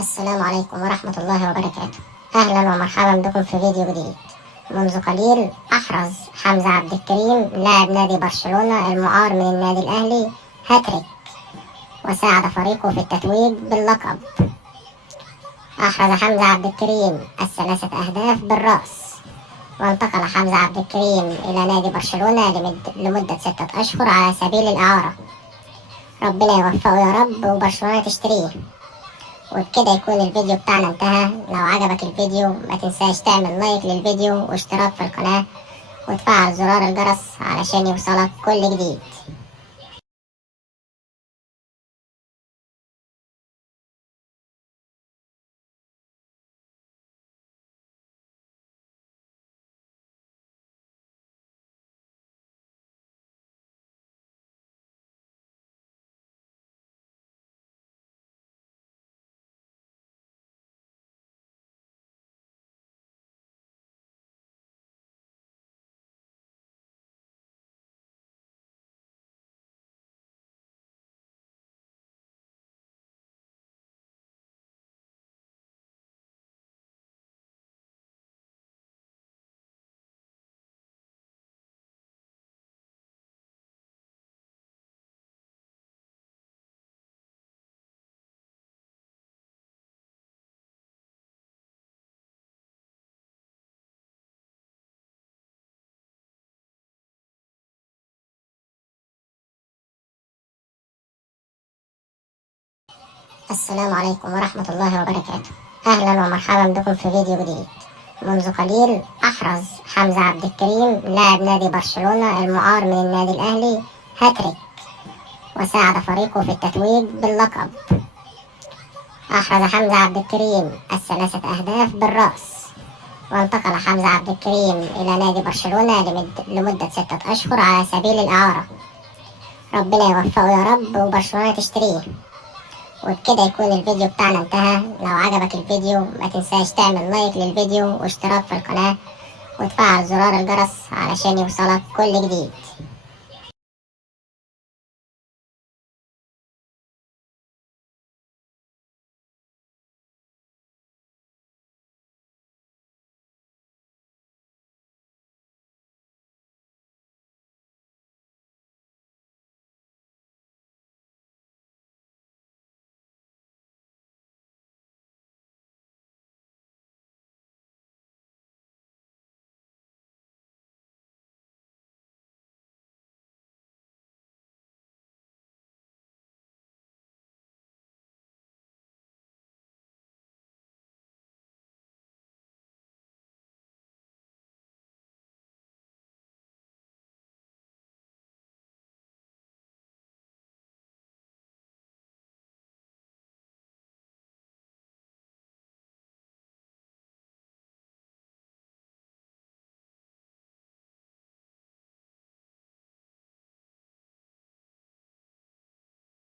السلام عليكم ورحمة الله وبركاته. أهلا ومرحبا بكم في فيديو جديد. منذ قليل أحرز حمزة عبد الكريم لاعب نادي برشلونة المعار من النادي الأهلي هاتريك، وساعد فريقه في التتويج باللقب. أحرز حمزة عبد الكريم 3 أهداف بالرأس، وانتقل حمزة عبد الكريم إلى نادي برشلونة لمدة 6 أشهر على سبيل الإعارة. ربنا يوفقه يا رب وبرشلونة تشتريه. وبكده يكون الفيديو بتاعنا انتهى. لو عجبك الفيديو ما تنساش تعمل لايك للفيديو واشتراك في القناة وتفعل زرار الجرس علشان يوصلك كل جديد. السلام عليكم ورحمة الله وبركاته. أهلا ومرحبا بكم في فيديو جديد. منذ قليل أحرز حمزة عبد الكريم لاعب نادي برشلونة المعار من النادي الأهلي هاتريك، وساعد فريقه في التتويج باللقب. أحرز حمزة عبد الكريم 3 أهداف بالرأس، وانتقل حمزة عبد الكريم إلى نادي برشلونة لمدة 6 أشهر على سبيل الإعارة. ربنا يوفقه يا رب وبرشلونة تشتريه. وبكده يكون الفيديو بتاعنا انتهى. لو عجبك الفيديو ما تنساش تعمل لايك للفيديو واشتراك في القناة وتفعل زرار الجرس علشان يوصلك كل جديد.